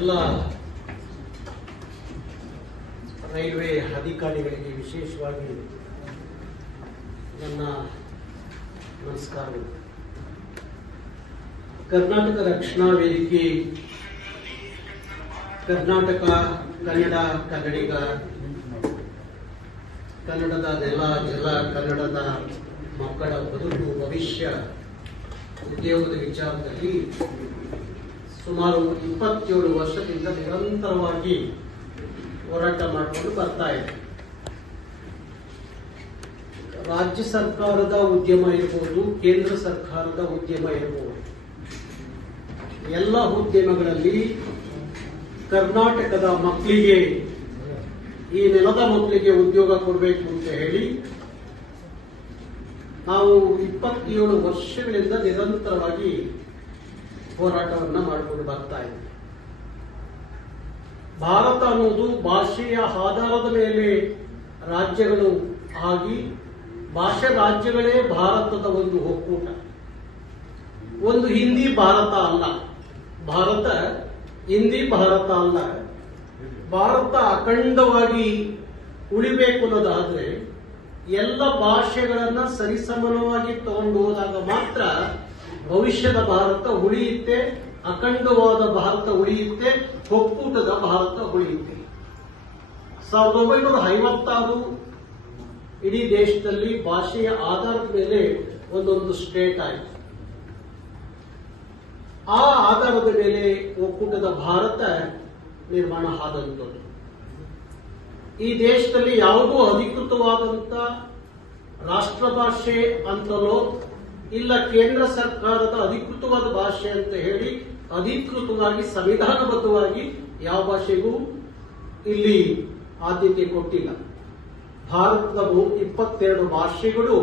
ಎಲ್ಲ ರೈಲ್ವೆ ಅಧಿಕಾರಿಗಳಿಗೆ ವಿಶೇಷವಾಗಿ ನನ್ನ ನಮಸ್ಕಾರಗಳು. ಕರ್ನಾಟಕ ರಕ್ಷಣಾ ವೇದಿಕೆ, ಕರ್ನಾಟಕ ಕನ್ನಡ ಕನ್ನಡಿಗ, ಕನ್ನಡದ ನೆಲ ಜಲ, ಕನ್ನಡದ ಮಕ್ಕಳ ಬದುಕು ಭವಿಷ್ಯ ಉದ್ಯೋಗದ ವಿಚಾರದಲ್ಲಿ ಸುಮಾರು 27 ವರ್ಷದಿಂದ ನಿರಂತರವಾಗಿ ಹೋರಾಟ ಮಾಡಿಕೊಂಡು ಬರ್ತಾ ಇದೆ. ರಾಜ್ಯ ಸರ್ಕಾರದ ಉದ್ಯಮ ಇರಬಹುದು, ಕೇಂದ್ರ ಸರ್ಕಾರದ ಉದ್ಯಮ ಇರಬಹುದು, ಎಲ್ಲ ಉದ್ಯಮಗಳಲ್ಲಿ ಕರ್ನಾಟಕದ ಮಕ್ಕಳಿಗೆ, ಈ ನೆಲದ ಮಕ್ಕಳಿಗೆ ಉದ್ಯೋಗ ಕೊಡಬೇಕು ಅಂತ ಹೇಳಿ ನಾವು 27 ವರ್ಷಗಳಿಂದ ನಿರಂತರವಾಗಿ ಹೋರಾಟವನ್ನ ಮಾಡಿಕೊಂಡು ಬರ್ತಾ ಇದ್ದೀವಿ. ಭಾರತ ಅನ್ನೋದು ಭಾಷೆಯ ಆಧಾರದ ಮೇಲೆ ರಾಜ್ಯಗಳು ಆಗಿ, ಭಾಷೆ ರಾಜ್ಯಗಳೇ ಭಾರತದ ಒಂದು ಒಕ್ಕೂಟ. ಒಂದು ಹಿಂದಿ ಭಾರತ ಅಲ್ಲ, ಭಾರತ ಹಿಂದಿ ಭಾರತ ಅಲ್ಲ. ಭಾರತ ಅಖಂಡವಾಗಿ ಉಳಿಬೇಕು ಅನ್ನೋದಾದ್ರೆ ಎಲ್ಲ ಭಾಷೆಗಳನ್ನ ಸರಿಸಮಾನವಾಗಿ ತಗೊಂಡು ಹೋದಾಗ ಮಾತ್ರ ಭವಿಷ್ಯದ ಭಾರತ ಉಳಿಯುತ್ತೆ, ಅಖಂಡವಾದ ಭಾರತ ಉಳಿಯುತ್ತೆ, ಒಕ್ಕೂಟದ ಭಾರತ ಉಳಿಯುತ್ತೆ. 1956 ಇಡೀ ದೇಶದಲ್ಲಿ ಭಾಷೆಯ ಆಧಾರದ ಮೇಲೆ ಒಂದೊಂದು ಸ್ಟೇಟ್ ಆಯಿತು. ಆ ಆಧಾರದ ಮೇಲೆ ಒಕ್ಕೂಟದ ಭಾರತ ನಿರ್ಮಾಣ ಆದಂಥದ್ದು. ಈ ದೇಶದಲ್ಲಿ ಯಾವುದೂ ಅಧಿಕೃತವಾದಂತ ರಾಷ್ಟ್ರ ಭಾಷೆ ಅಂತಲೋ ಇಲ್ಲ ಕೇಂದ್ರ ಸರ್ಕಾರದ ಅಧಿಕೃತವಾದ ಭಾಷೆ ಅಂತ ಹೇಳಿ ಅಧಿಕೃತವಾಗಿ ಸಂವಿಧಾನಬದ್ಧವಾಗಿ ಯಾವ ಭಾಷೆಗೂ ಇಲ್ಲಿ ಆದ್ಯತೆ ಕೊಟ್ಟಿಲ್ಲ. ಭಾರತದ 22 ಭಾಷೆಗಳು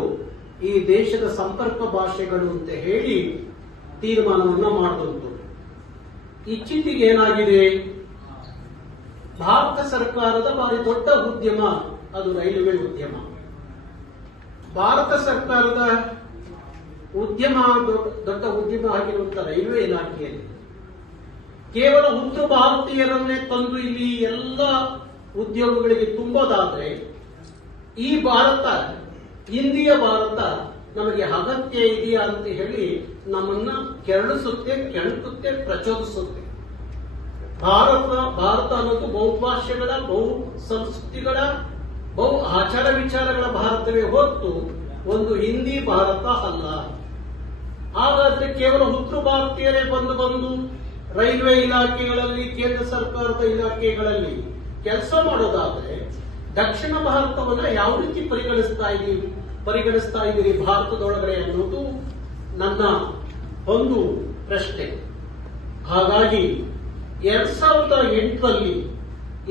ಈ ದೇಶದ ಸಂಪರ್ಕ ಭಾಷೆಗಳು ಅಂತ ಹೇಳಿ ತೀರ್ಮಾನವನ್ನ ಮಾಡಿದಂಥದ್ದು. ಇತ್ತೀಚೆಗೆ ಏನಾಗಿದೆ, ಭಾರತ ಸರ್ಕಾರದ ಭಾರಿ ದೊಡ್ಡ ಉದ್ಯಮ ಅದು ರೈಲ್ವೆ ಉದ್ಯಮ. ಭಾರತ ಸರ್ಕಾರದ ಉದ್ಯಮ, ದೊಡ್ಡ ಉದ್ಯಮ ಆಗಿರುವಂತಹ ರೈಲ್ವೆ ಇಲಾಖೆಯಲ್ಲಿ ಕೇವಲ ಉತ್ತರ ಭಾರತೀಯರನ್ನೇ ತಂದು ಇಲ್ಲಿ ಎಲ್ಲ ಉದ್ಯೋಗಗಳಿಗೆ ತುಂಬೋದಾದ್ರೆ ಈ ಭಾರತ, ಇಂದಿಯ ಭಾರತ ನಮಗೆ ಅಗತ್ಯ ಇದೆಯಾ ಅಂತ ಹೇಳಿ ನಮ್ಮನ್ನ ಕೆರಳಿಸುತ್ತೆ, ಕೆಣಕುತ್ತೆ, ಪ್ರಚೋದಿಸುತ್ತೆ. ಭಾರತ ಅನ್ನೋದು ಬಹುಭಾಷೆಗಳ, ಬಹು ಸಂಸ್ಕೃತಿಗಳ, ಬಹು ಆಚಾರ ವಿಚಾರಗಳ ಭಾರತವೇ ಹೊರತು ಒಂದು ಹಿಂದಿ ಭಾರತ ಅಲ್ಲ. ಹಾಗಾದ್ರೆ ಕೇವಲ ಉತ್ತರ ಭಾರತೀಯರೇ ಬಂದು ರೈಲ್ವೆ ಇಲಾಖೆಗಳಲ್ಲಿ, ಕೇಂದ್ರ ಸರ್ಕಾರದ ಇಲಾಖೆಗಳಲ್ಲಿ ಕೆಲಸ ಮಾಡೋದಾದ್ರೆ ದಕ್ಷಿಣ ಭಾರತವನ್ನ ಯಾವ ರೀತಿ ಪರಿಗಣಿಸ್ತಾ ಇದ್ದೀರಿ ಭಾರತದೊಳಗಡೆ ಅನ್ನೋದು ನನ್ನ ಒಂದು ಪ್ರಶ್ನೆ. ಹಾಗಾಗಿ 2008ರಲ್ಲಿ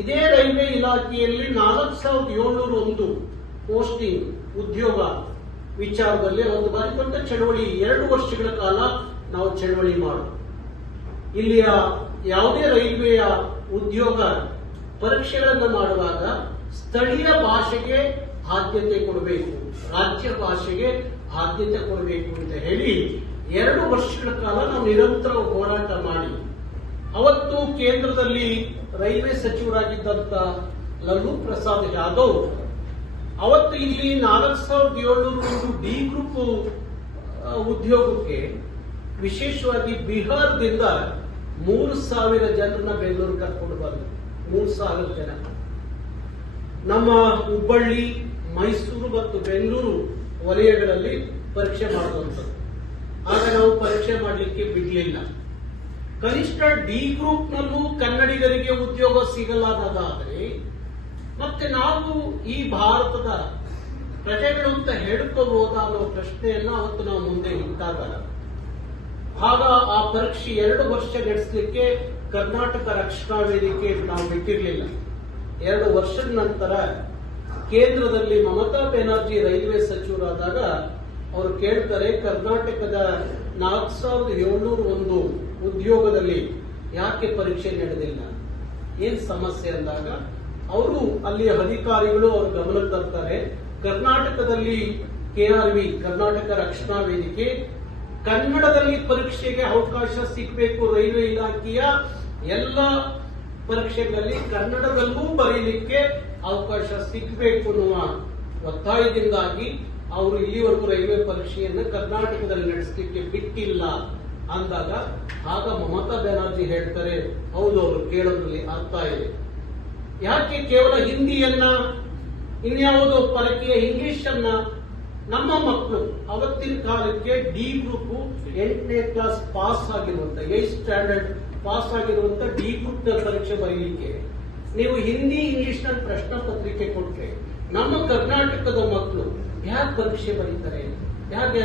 ಇದೇ ರೈಲ್ವೆ ಇಲಾಖೆಯಲ್ಲಿ 4701 ಪೋಸ್ಟಿಂಗ್ ಉದ್ಯೋಗ ವಿಚಾರದಲ್ಲಿ ಒಂದು ಬಾರಿ ದೊಡ್ಡ ಚಳವಳಿ, 2 ವರ್ಷಗಳ ಕಾಲ ನಾವು ಚಳವಳಿ ಮಾಡೋದು. ಇಲ್ಲಿಯ ಯಾವುದೇ ರೈಲ್ವೆಯ ಉದ್ಯೋಗ ಪರೀಕ್ಷೆಗಳನ್ನು ಮಾಡುವಾಗ ಸ್ಥಳೀಯ ಭಾಷೆಗೆ ಆದ್ಯತೆ ಕೊಡಬೇಕು, ರಾಜ್ಯ ಭಾಷೆಗೆ ಆದ್ಯತೆ ಕೊಡಬೇಕು ಅಂತ ಹೇಳಿ 2 ವರ್ಷಗಳ ಕಾಲ ನಾವು ನಿರಂತರ ಹೋರಾಟ ಮಾಡಿ, ಅವತ್ತು ಕೇಂದ್ರದಲ್ಲಿ ರೈಲ್ವೆ ಸಚಿವರಾಗಿದ್ದಂತ ಲಲ್ಲೂ ಪ್ರಸಾದ್ ಯಾದವ್ ಅವತ್ತು ಇಲ್ಲಿ 4701 ಡಿ ಗ್ರೂಪ್ ಉದ್ಯೋಗಕ್ಕೆ ವಿಶೇಷವಾಗಿ ಬಿಹಾರದಿಂದ 3000 ಜನರನ್ನ ಬೆಂಗಳೂರು ಕರ್ಕೊಂಡು ಬಂದರು. 3000 ಜನ ನಮ್ಮ ಹುಬ್ಬಳ್ಳಿ, ಮೈಸೂರು ಮತ್ತು ಬೆಂಗಳೂರು ವಲಯಗಳಲ್ಲಿ ಪರೀಕ್ಷೆ ಮಾಡುವಂಥದ್ದು. ಆಗ ನಾವು ಪರೀಕ್ಷೆ ಮಾಡಲಿಕ್ಕೆ ಬಿಡಲಿಲ್ಲ. ಕನಿಷ್ಠ ಡಿ ಗ್ರೂಪ್ ನಲ್ಲೂ ಕನ್ನಡಿಗರಿಗೆ ಉದ್ಯೋಗ ಸಿಗಲ್ಲ ಅನ್ನೋದಾದ್ರೆ ಮತ್ತೆ ನಾವು ಈ ಭಾರತದ ಪ್ರಜೆಗಳು ಅಂತ ಹೇಳ್ಕೋಬಹುದಾ ಅನ್ನೋ ಪ್ರಶ್ನೆಯನ್ನ ಅವತ್ತು ನಾವು ಮುಂದೆ ಇಟ್ಟಾಗ, ಆಗ ಆ ಪರೀಕ್ಷೆ 2 ವರ್ಷ ನಡೆಸಲಿಕ್ಕೆ ಕರ್ನಾಟಕ ರಕ್ಷಣಾ ವೇದಿಕೆ ನಾವು ಬಿಟ್ಟಿರಲಿಲ್ಲ. 2 ವರ್ಷದ ನಂತರ ಕೇಂದ್ರದಲ್ಲಿ ಮಮತಾ ಬ್ಯಾನರ್ಜಿ ರೈಲ್ವೆ ಸಚಿವರಾದಾಗ ಅವರು ಕೇಳ್ತಾರೆ, ಕರ್ನಾಟಕದ 4701 ಉದ್ಯೋಗದಲ್ಲಿ ಯಾಕೆ ಪರೀಕ್ಷೆ ನಡೆದಿಲ್ಲ, ಏನ್ ಸಮಸ್ಯೆ ಅಂದಾಗ ಅವರು ಅಲ್ಲಿಯ ಅಧಿಕಾರಿಗಳು ಅವ್ರ ಗಮನಕ್ಕೆ ತರ್ತಾರೆ, ಕರ್ನಾಟಕದಲ್ಲಿ KRV ಕರ್ನಾಟಕ ರಕ್ಷಣಾ ವೇದಿಕೆ ಕನ್ನಡದಲ್ಲಿ ಪರೀಕ್ಷೆಗೆ ಅವಕಾಶ ಸಿಗಬೇಕು ರೈಲ್ವೆ ಇಲಾಖೆಯ ಎಲ್ಲ ಪರೀಕ್ಷೆಗಳಲ್ಲಿ ಕನ್ನಡದಲ್ಲೂ ಬರೀಲಿಕ್ಕೆ ಅವಕಾಶ ಸಿಗಬೇಕು ಅನ್ನುವ ಒತ್ತಾಯದಿಂದಾಗಿ ಅವರು ಇಲ್ಲಿವರೆಗೂ ರೈಲ್ವೆ ಪರೀಕ್ಷೆಯನ್ನು ಕರ್ನಾಟಕದಲ್ಲಿ ನಡೆಸಲಿಕ್ಕೆ ಬಿಟ್ಟಿಲ್ಲ ಅಂದಾಗ ಆಗ ಮಮತಾ ಬ್ಯಾನರ್ಜಿ ಹೇಳ್ತಾರೆ, ಹೌದು ಅವರು ಕೇಳೋದ್ರಲ್ಲಿ ಅರ್ಥ ಇದೆ. ಯಾಕೆ ಕೇವಲ ಹಿಂದಿಯನ್ನ, ಇನ್ಯಾವುದೋ ಪರಕೀಯ ಇಂಗ್ಲಿಷ್ ಅನ್ನ ನಮ್ಮ ಮಕ್ಕಳು ಅವತ್ತಿನ ಕಾಲಕ್ಕೆ ಡಿ ಗ್ರೂಪ್ 8ನೇ ಕ್ಲಾಸ್ ಪಾಸ್ ಆಗಿರುವಂತ 8th ಸ್ಟ್ಯಾಂಡರ್ಡ್ ಪಾಸ್ ಆಗಿರುವಂತ ಡಿ ಗ್ರೂಪ್ ನ ಪರೀಕ್ಷೆ ಬರೀಲಿಕ್ಕೆ ನೀವು ಹಿಂದಿ ಇಂಗ್ಲಿಷ್ ನ ಪ್ರಶ್ನೆ ಪತ್ರಿಕೆ ಕೊಟ್ರೆ ನಮ್ಮ ಕರ್ನಾಟಕದ ಮಕ್ಕಳು ಯಾಕೆ ಪರೀಕ್ಷೆ ಬರೀತಾರೆ? ಯಾಕೆ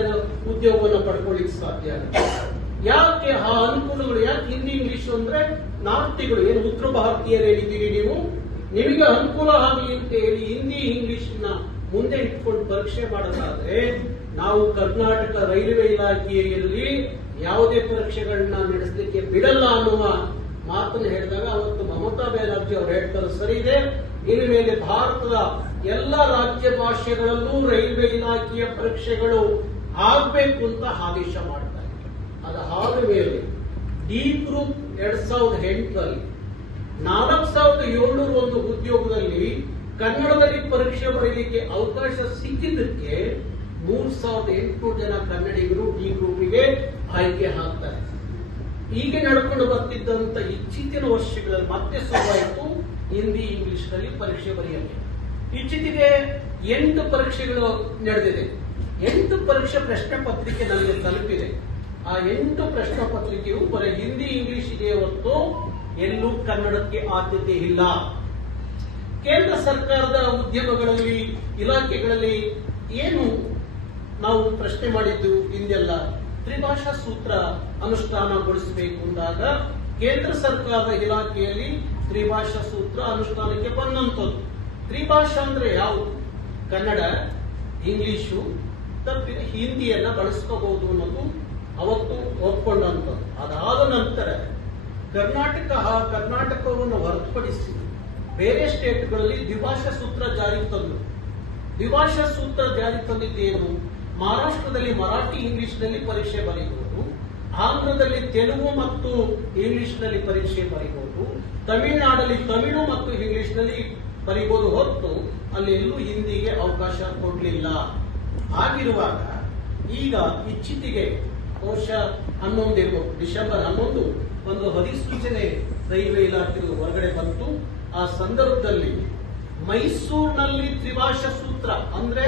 ಉದ್ಯೋಗವನ್ನು ಪಡ್ಕೊಳ್ಳಿಕ್ಕೆ ಸಾಧ್ಯ? ಯಾಕೆ ಆ ಅನುಕೂಲಗಳು? ಯಾಕೆ ಹಿಂದಿ ಇಂಗ್ಲಿಷ್ ಅಂದ್ರೆ ನಾರ್ತಿಗಳು ಏನು ಉತ್ತರ ಭಾರತೀಯರು ಹೇಳಿದ್ದೀರಿ ನೀವು, ನಿಮಗೆ ಅನುಕೂಲ ಆಗಲಿ ಅಂತ ಹೇಳಿ ಹಿಂದಿ ಇಂಗ್ಲಿಷ್ ನ ಮುಂದೆ ಇಟ್ಕೊಂಡು ಪರೀಕ್ಷೆ ಮಾಡೋದಾದ್ರೆ ನಾವು ಕರ್ನಾಟಕ ರೈಲ್ವೆ ಇಲಾಖೆಯಲ್ಲಿ ಯಾವುದೇ ಪರೀಕ್ಷೆಗಳನ್ನ ನಡೆಸಲಿಕ್ಕೆ ಬಿಡಲ್ಲ ಅನ್ನುವ ಮಾತನ್ನು ಹೇಳಿದಾಗ ಅವತ್ತು ಮಮತಾ ಬ್ಯಾನರ್ಜಿ ಅವರು ಹೇಳ್ತಾರೆ, ಸರಿ ಇದೆ, ಇನ್ನು ಮೇಲೆ ಭಾರತದ ಎಲ್ಲ ರಾಜ್ಯ ಭಾಷೆಗಳಲ್ಲೂ ರೈಲ್ವೆ ಇಲಾಖೆಯ ಪರೀಕ್ಷೆಗಳು ಆಗ್ಬೇಕು ಅಂತ ಆದೇಶ ಮಾಡ್ತಾರೆ. ಅದಾದ ಮೇಲೆ ಡಿ ಗ್ರೂಪ್ 2008ರಲ್ಲಿ 4701 ಉದ್ಯೋಗದಲ್ಲಿ ಕನ್ನಡದಲ್ಲಿ ಪರೀಕ್ಷೆ ಬರೆಯಲಿಕ್ಕೆ ಅವಕಾಶ ಸಿಕ್ಕಿದ್ದಕ್ಕೆ 3800 ಜನ ಕನ್ನಡಿಗರು ಡಿ ಗ್ರೂಪಿಗೆ ಆಯ್ಕೆ ಆಗ್ತಾರೆ. ಹೀಗೆ ನಡ್ಕೊಂಡು ಬರ್ತಿದ್ದಂತ ಇತ್ತೀಚಿನ ವರ್ಷಗಳಲ್ಲಿ ಮತ್ತೆ ಶುರುವಾಯಿತು ಹಿಂದಿ ಇಂಗ್ಲಿಷ್ ನಲ್ಲಿ ಪರೀಕ್ಷೆ ಬರೆಯಲಿಕ್ಕೆ. ಇತ್ತೀಚೆಗೆ 8 ಪರೀಕ್ಷೆಗಳು ನಡೆದಿದೆ. 8 ಪರೀಕ್ಷೆ ಪ್ರಶ್ನೆ ಪತ್ರಿಕೆ ನನಗೆ ತಲುಪಿದೆ. ಆ 8 ಪ್ರಶ್ನೆ ಪತ್ರಿಕೆಯು ಬರೀ ಹಿಂದಿ ಇಂಗ್ಲಿಷ್ ಇದೆ ಹೊರತು ಎಲ್ಲೂ ಕನ್ನಡಕ್ಕೆ ಆದ್ಯತೆ ಇಲ್ಲ. ಕೇಂದ್ರ ಸರ್ಕಾರದ ಉದ್ಯಮಗಳಲ್ಲಿ ಇಲಾಖೆಗಳಲ್ಲಿ ಏನು ನಾವು ಪ್ರಶ್ನೆ ಮಾಡಿದ್ದು ಹಿಂದೆಲ್ಲ ತ್ರಿಭಾಷಾ ಸೂತ್ರ ಅನುಷ್ಠಾನಗೊಳಿಸಬೇಕು ಅಂದಾಗ ಕೇಂದ್ರ ಸರ್ಕಾರದ ಇಲಾಖೆಯಲ್ಲಿ ತ್ರಿಭಾಷಾ ಸೂತ್ರ ಅನುಷ್ಠಾನಕ್ಕೆ ಬಂದಂಥದ್ದು. ತ್ರಿಭಾಷಾ ಅಂದ್ರೆ ಯಾವುದು? ಕನ್ನಡ, ಇಂಗ್ಲಿಷು ತಪ್ಪಿದ ಹಿಂದಿಯನ್ನ ಬಳಸ್ಕೋಬಹುದು ಅನ್ನೋದು ಅವತ್ತು ಒಪ್ಕೊಂಡಂಥದ್ದು. ಅದಾದ ನಂತರ ಕರ್ನಾಟಕವನ್ನು ಹೊರತುಪಡಿಸಿ ಬೇರೆ ಸ್ಟೇಟ್ಗಳಲ್ಲಿ ದ್ವಿಭಾಷಾ ಸೂತ್ರ ಜಾರಿ ತಂದರು. ದ್ವಿಭಾಷಾ ಸೂತ್ರ ಜಾರಿ ತಂದಿದ್ದೇನು? ಮಹಾರಾಷ್ಟ್ರದಲ್ಲಿ ಮರಾಠಿ ಇಂಗ್ಲಿಷ್ ನಲ್ಲಿ ಪರೀಕ್ಷೆ ಬರೀಬಹುದು, ಆಂಧ್ರದಲ್ಲಿ ತೆಲುಗು ಮತ್ತು ಇಂಗ್ಲಿಷ್ ನಲ್ಲಿ ಪರೀಕ್ಷೆ ಬರೀಬಹುದು, ತಮಿಳುನಾಡಲ್ಲಿ ತಮಿಳು ಮತ್ತು ಇಂಗ್ಲಿಷ್ ನಲ್ಲಿ ಬರೀಬಹುದು ಹೊರತು ಅಲ್ಲೆಲ್ಲೂ ಹಿಂದಿಗೆ ಅವಕಾಶ ಕೊಡಲಿಲ್ಲ. ಆಗಿರುವಾಗ ಈಗ ಇಚ್ಛಿತಿಗೆ ಬಹುಶಃ 11 ಇರಬಹುದು, ಡಿಸೆಂಬರ್ 11 ಒಂದು ಅಧಿಸೂಚನೆ ರೈಲ್ವೆ ಇಲಾಖೆ ಹೊರಗಡೆ ಬಂತು. ಆ ಸಂದರ್ಭದಲ್ಲಿ ಮೈಸೂರಿನಲ್ಲಿ ತ್ರಿಭಾಷಾ ಸೂತ್ರ ಅಂದ್ರೆ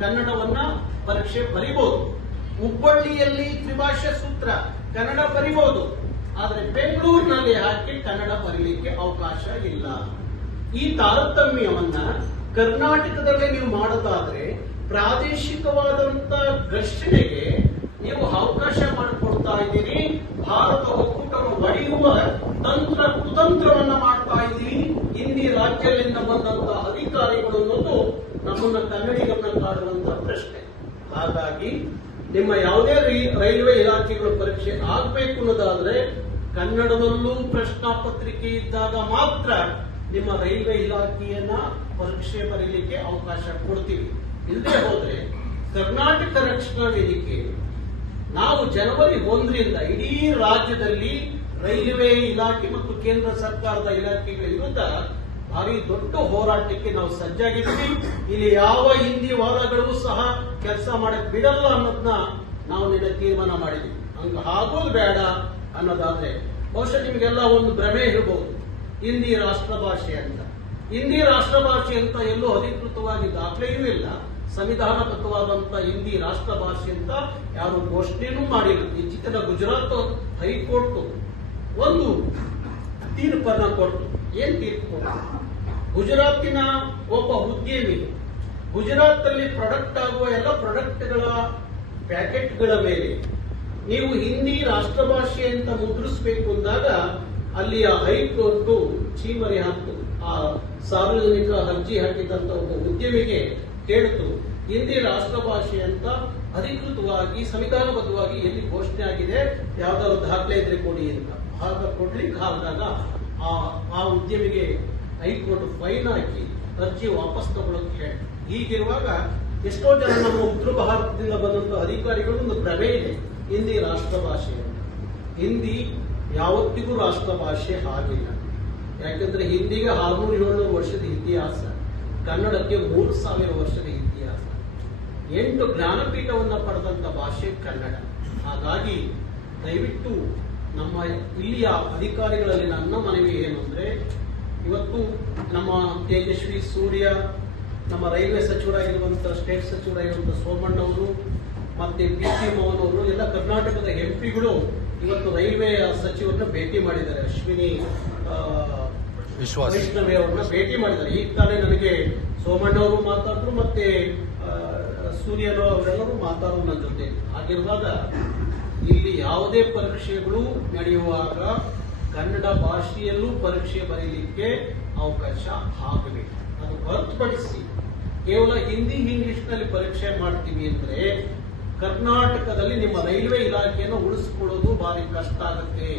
ಕನ್ನಡವನ್ನ ಪರೀಕ್ಷೆ ಬರಿಬಹುದು, ಹುಬ್ಬಳ್ಳಿಯಲ್ಲಿ ತ್ರಿಭಾಷಾ ಸೂತ್ರ ಕನ್ನಡ ಬರಿಬಹುದು, ಆದ್ರೆ ಬೆಂಗಳೂರಿನಲ್ಲಿ ಹಾಕಿ ಕನ್ನಡ ಬರೀಲಿಕ್ಕೆ ಅವಕಾಶ ಇಲ್ಲ. ಈ ತಾರತಮ್ಯವನ್ನ ಕರ್ನಾಟಕದಲ್ಲೇ ನೀವು ಮಾಡೋದಾದ್ರೆ ಪ್ರಾದೇಶಿಕವಾದಂತ ಘರ್ಷಣೆಗೆ ನೀವು ಅವಕಾಶ ಮಾಡಿಕೊಡ್ತಾ ಇದ್ದೀರಿ. ಭಾರತ ಒಕ್ಕೂಟವನ್ನು ಒಡೆಯುವ ತಂತ್ರ ಕುತಂತ್ರವನ್ನ ಮಾಡ್ತಾ ಇದ್ದೀರಿ ಹಿಂದಿ ರಾಜ್ಯದಿಂದ ಬಂದಂತ ಅಧಿಕಾರಿಗಳು ಅನ್ನೋದು ನಮ್ಮನ್ನ ಕನ್ನಡಿಗರನ್ನ ಕಾಡುವಂತ ಪ್ರಶ್ನೆ. ಹಾಗಾಗಿ ನಿಮ್ಮ ಯಾವುದೇ ರೈಲ್ವೆ ಇಲಾಖೆಗಳು ಪರೀಕ್ಷೆ ಆಗ್ಬೇಕು ಅನ್ನೋದಾದ್ರೆ ಕನ್ನಡದಲ್ಲೂ ಪ್ರಶ್ನಾ ಪತ್ರಿಕೆ ಇದ್ದಾಗ ಮಾತ್ರ ನಿಮ್ಮ ರೈಲ್ವೆ ಇಲಾಖೆಯನ್ನ ಪರೀಕ್ಷೆ ಬರೀಲಿಕ್ಕೆ ಅವಕಾಶ ಕೊಡ್ತೀವಿ. ಇಲ್ಲದೆ ಹೋದ್ರೆ ಕರ್ನಾಟಕ ರಕ್ಷಣಾ ವೇದಿಕೆ ನಾವು ಜನವರಿ 1ರಿಂದ ಇಡೀ ರಾಜ್ಯದಲ್ಲಿ ರೈಲ್ವೆ ಇಲಾಖೆ ಮತ್ತು ಕೇಂದ್ರ ಸರ್ಕಾರದ ಇಲಾಖೆಗಳ ವಿರುದ್ಧ ಭಾರಿ ದೊಡ್ಡ ಹೋರಾಟಕ್ಕೆ ನಾವು ಸಜ್ಜಾಗಿದ್ದೀವಿ. ಇಲ್ಲಿ ಯಾವ ಹಿಂದಿ ವಾದಗಳು ಸಹ ಕೆಲಸ ಮಾಡಕ್ ಬಿಡಲ್ಲ ಅನ್ನೋದನ್ನ ನಾವು ನಿನ್ನೆ ತೀರ್ಮಾನ ಮಾಡಿದ್ವಿ. ಹಂಗ ಆಗೋದು ಬೇಡ ಅನ್ನೋದಾದ್ರೆ ಬಹುಶಃ ನಿಮಗೆಲ್ಲ ಒಂದು ಭ್ರಮೆ ಇರಬಹುದು, ಹಿಂದಿ ರಾಷ್ಟ್ರ ಭಾಷೆ ಅಂತ. ಹಿಂದಿ ರಾಷ್ಟ್ರ ಭಾಷೆ ಅಂತ ಎಲ್ಲೂ ಅಧಿಕೃತವಾಗಿ ದಾಖಲೆಯೂ ಇಲ್ಲ. ಸಂವಿಧಾನಬದ್ಧವಾದಂತ ಹಿಂದಿ ರಾಷ್ಟ್ರ ಭಾಷೆ ಅಂತ ಯಾರು ಘೋಷಣೆನೂ ಮಾಡಿಲ್ಲ. ಇತ್ತೀಚಿನ ಗುಜರಾತ್ ಹೈಕೋರ್ಟ್ ಒಂದು ತೀರ್ಪನ್ನ ಕೊಟ್ಟು, ಏನ್ ತೀರ್ಪು ಕೊಟ್ಟು, ಗುಜರಾತಿನ ಒಬ್ಬ ಉದ್ಯಮಿ ಗುಜರಾತ್ ಅಲ್ಲಿ ಪ್ರಾಡಕ್ಟ್ ಆಗುವ ಎಲ್ಲ ಪ್ರಾಡಕ್ಟ್ಗಳ ಪ್ಯಾಕೆಟ್ಗಳ ಮೇಲೆ ನೀವು ಹಿಂದಿ ರಾಷ್ಟ್ರ ಭಾಷೆ ಅಂತ ಮುದ್ರಿಸಬೇಕು ಅಂದಾಗ ಅಲ್ಲಿಯ ಹೈಕೋರ್ಟ್ ಚೀಮರಿ ಹಾಕ್ತು. ಆ ಸಾರ್ವಜನಿಕ ಅರ್ಜಿ ಹಾಕಿದಂತ ಒಬ್ಬ ಉದ್ಯಮಿಗೆ ಕೇಳಿತು, ಹಿಂದಿ ರಾಷ್ಟ್ರ ಭಾಷೆ ಅಂತ ಅಧಿಕೃತವಾಗಿ ಸಂವಿಧಾನಬದ್ಧವಾಗಿ ಎಲ್ಲಿ ಘೋಷಣೆ ಆಗಿದೆ, ಯಾವ್ದಾದ್ರು ದಾಖಲೆ ಇದ್ರೆ ಕೊಡಿ ಅಂತ. ಆಗ ಕೊಡ್ಲಿಕ್ಕೆ ಆದಾಗ ಆ ಉದ್ಯಮಿಗೆ ಹೈಕೋರ್ಟ್ ಫೈನ್ ಹಾಕಿ ಅರ್ಜಿ ವಾಪಸ್ ತಗೊಳ್ಳೋಕೆ ಹೇಳಿ. ಹೀಗಿರುವಾಗ ಎಷ್ಟೋ ಜನ ನಮ್ಮ ಉತ್ತರ ಭಾರತದಿಂದ ಬಂದಂತ ಅಧಿಕಾರಿಗಳು ಒಂದು ಭ್ರಮೆ ಇದೆ ಹಿಂದಿ ರಾಷ್ಟ್ರ ಭಾಷೆ ಅಂತ. ಹಿಂದಿ ಯಾವತ್ತಿಗೂ ರಾಷ್ಟ್ರ ಭಾಷೆ ಆಗಿಲ್ಲ. ಯಾಕೆಂದ್ರೆ ಹಿಂದಿಗೆ 600-700 ವರ್ಷದ ಇತಿಹಾಸ, ಕನ್ನಡಕ್ಕೆ 3000 ವರ್ಷದ ಇತಿಹಾಸ, 8 ಜ್ಞಾನಪೀಠವನ್ನ ಪಡೆದಂತ ಭಾಷೆ ಕನ್ನಡ. ಹಾಗಾಗಿ ದಯವಿಟ್ಟು ನಮ್ಮ ಇಲ್ಲಿಯ ಅಧಿಕಾರಿಗಳಲ್ಲಿ ನನ್ನ ಮನವಿ ಏನು ಅಂದ್ರೆ, ಇವತ್ತು ನಮ್ಮ ತೇಜಸ್ವಿ ಸೂರ್ಯ, ನಮ್ಮ ರೈಲ್ವೆ ಸಚಿವರಾಗಿರುವಂತಹ ಸ್ಟೇಟ್ ಸಚಿವರಾಗಿರುವಂತಹ ಸೋಮಣ್ಣ ಅವರು, ಮತ್ತೆ ಪಿ ಮೋಹನ್ ಅವರು, ಎಲ್ಲ ಕರ್ನಾಟಕದ ಎಂಪಿಗಳು ಇವತ್ತು ರೈಲ್ವೆ ಸಚಿವರನ್ನ ಭೇಟಿ ಮಾಡಿದ್ದಾರೆ. ಅಶ್ವಿನಿ ವೈಷ್ಣವಿ ಅವರನ್ನ ಭೇಟಿ ಮಾಡಿದ್ದಾರೆ. ಈಗ ತಾನೇ ನನಗೆ ಸೋಮಣ್ಣ ಅವರು ಮಾತಾಡಿದ್ರು, ಮತ್ತೆ ಸೂರ್ಯರು ಅವರೆಲ್ಲರೂ ಮಾತಾಡೋದು ನನ್ನ ಜೊತೆ. ಹಾಗಿರುವಾಗ ಇಲ್ಲಿ ಯಾವುದೇ ಪರೀಕ್ಷೆಗಳು ನಡೆಯುವಾಗ ಕನ್ನಡ ಭಾಷೆಯಲ್ಲೂ ಪರೀಕ್ಷೆ ಬರೀಲಿಕ್ಕೆ ಅವಕಾಶ ಆಗಬೇಕು. ಅದು ಹೊರತುಪಡಿಸಿ ಕೇವಲ ಹಿಂದಿ ಇಂಗ್ಲಿಷ್ನಲ್ಲಿ ಪರೀಕ್ಷೆ ಮಾಡ್ತೀವಿ ಅಂದ್ರೆ ಕರ್ನಾಟಕದಲ್ಲಿ ನಿಮ್ಮ ರೈಲ್ವೆ ಇಲಾಖೆಯನ್ನು ಉಳಿಸಿಕೊಳ್ಳೋದು ಭಾರಿ ಕಷ್ಟ ಆಗುತ್ತೆ.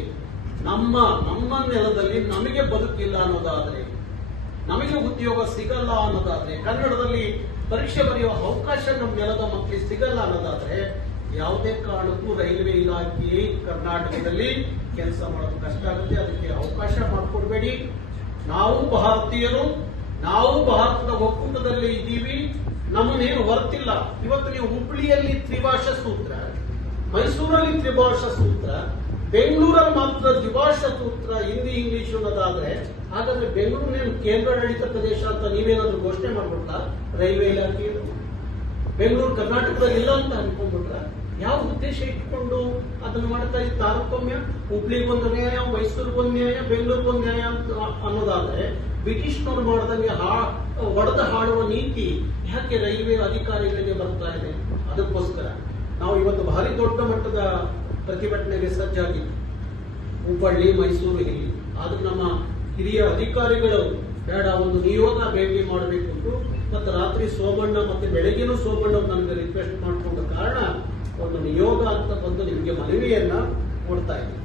ನಮ್ಮ ನೆಲದಲ್ಲಿ ನಮಗೆ ಬದುಕಿಲ್ಲ ಅನ್ನೋದಾದ್ರೆ, ನಮಗೆ ಉದ್ಯೋಗ ಸಿಗಲ್ಲ ಅನ್ನೋದಾದ್ರೆ, ಕನ್ನಡದಲ್ಲಿ ಪರೀಕ್ಷೆ ಬರೆಯುವ ಅವಕಾಶ ನಮ್ಮ ನೆಲದ ಮಕ್ಕಳಿಗೆ ಸಿಗಲ್ಲ ಅನ್ನೋದಾದ್ರೆ ಯಾವುದೇ ಕಾರಣಕ್ಕೂ ರೈಲ್ವೆ ಇಲಾಖೆ ಕರ್ನಾಟಕದಲ್ಲಿ ಕೆಲಸ ಮಾಡೋದು ಕಷ್ಟ ಆಗುತ್ತೆ. ಅದಕ್ಕೆ ಅವಕಾಶ ಮಾಡಿಕೊಡ್ಬೇಡಿ. ನಾವು ಭಾರತೀಯರು, ನಾವು ಭಾರತದ ಒಕ್ಕೂಟದಲ್ಲಿ ಇದ್ದೀವಿ, ನಮ್ಮನ್ನೇನು ಹೊರತಿಲ್ಲ. ಇವತ್ತು ನೀವು ಹುಬ್ಬಳ್ಳಿಯಲ್ಲಿ ತ್ರಿಭಾಷಾ ಸೂತ್ರ, ಮೈಸೂರಲ್ಲಿ ತ್ರಿಭಾಷಾ ಸೂತ್ರ, ಬೆಂಗಳೂರಲ್ಲಿ ಮಾತ್ರ ದ್ವಿಭಾಷಾ ಸೂತ್ರ ಹಿಂದಿ ಇಂಗ್ಲಿಷ್ ಅನ್ನೋದಾದ್ರೆ, ಹಾಗಾದ್ರೆ ಬೆಂಗಳೂರಿನೇನು ಕೇಂದ್ರಾಡಳಿತ ಪ್ರದೇಶ ಅಂತ ನೀವೇನಾದ್ರೂ ಘೋಷಣೆ ಮಾಡ್ಬಿಟ್ಟ ರೈಲ್ವೆ ಇಲಾಖೆಯಲ್ಲಿ? ಬೆಂಗಳೂರು ಕರ್ನಾಟಕದಲ್ಲಿ ಇಲ್ಲ ಅಂತ ಅನ್ಕೊಂಡ್ಬಿಟ್ರ? ಯಾವ ಉದ್ದೇಶ ಇಟ್ಕೊಂಡು ಅದನ್ನ ಮಾಡ್ತಾ ಇದ್ದ ತಾರತಮ್ಯ? ಹುಬ್ಳಿಗೊಂದು ನ್ಯಾಯ, ಮೈಸೂರಿಗೊಂದು ನ್ಯಾಯ, ಬೆಂಗಳೂರಿಗೊಂದು ನ್ಯಾಯ ಅನ್ನೋದಾದ್ರೆ ಬ್ರಿಟಿಷ್ನವ್ರು ಮಾಡಿದಂಗೆ ಒಡೆದ ಹಾಡುವ ನೀತಿ ಯಾಕೆ ರೈಲ್ವೆ ಅಧಿಕಾರಿಗಳಿಗೆ ಬರ್ತಾ ಇದೆ? ಅದಕ್ಕೋಸ್ಕರ ನಾವು ಇವತ್ತು ಭಾರಿ ದೊಡ್ಡ ಮಟ್ಟದ ಪ್ರತಿಭಟನೆಗೆ ಸಜ್ಜಾಗಿತ್ತು, ಹುಬ್ಬಳ್ಳಿ, ಮೈಸೂರು, ಇಲ್ಲಿ. ಆದ್ರೂ ನಮ್ಮ ಹಿರಿಯ ಅಧಿಕಾರಿಗಳು ಬೇಡ, ಒಂದು ನಿಯೋಗ ಭೇಟಿ ಮಾಡಬೇಕು ಅಂತ ಮತ್ತೆ ರಾತ್ರಿ ಸೋಮಣ್ಣ ಮತ್ತೆ ಬೆಳಗ್ಗೆನೂ ಸೋಮಣ್ಣ ನನಗೆ ರಿಕ್ವೆಸ್ಟ್ ಮಾಡಿಕೊಂಡ ಕಾರಣ ಒಂದು ನಿಯೋಗ ಅಂತ ಬಂದು ನಿಮಗೆ ಮನವಿಯನ್ನ ಕೊಡ್ತಾ ಇದ್ದೀನಿ.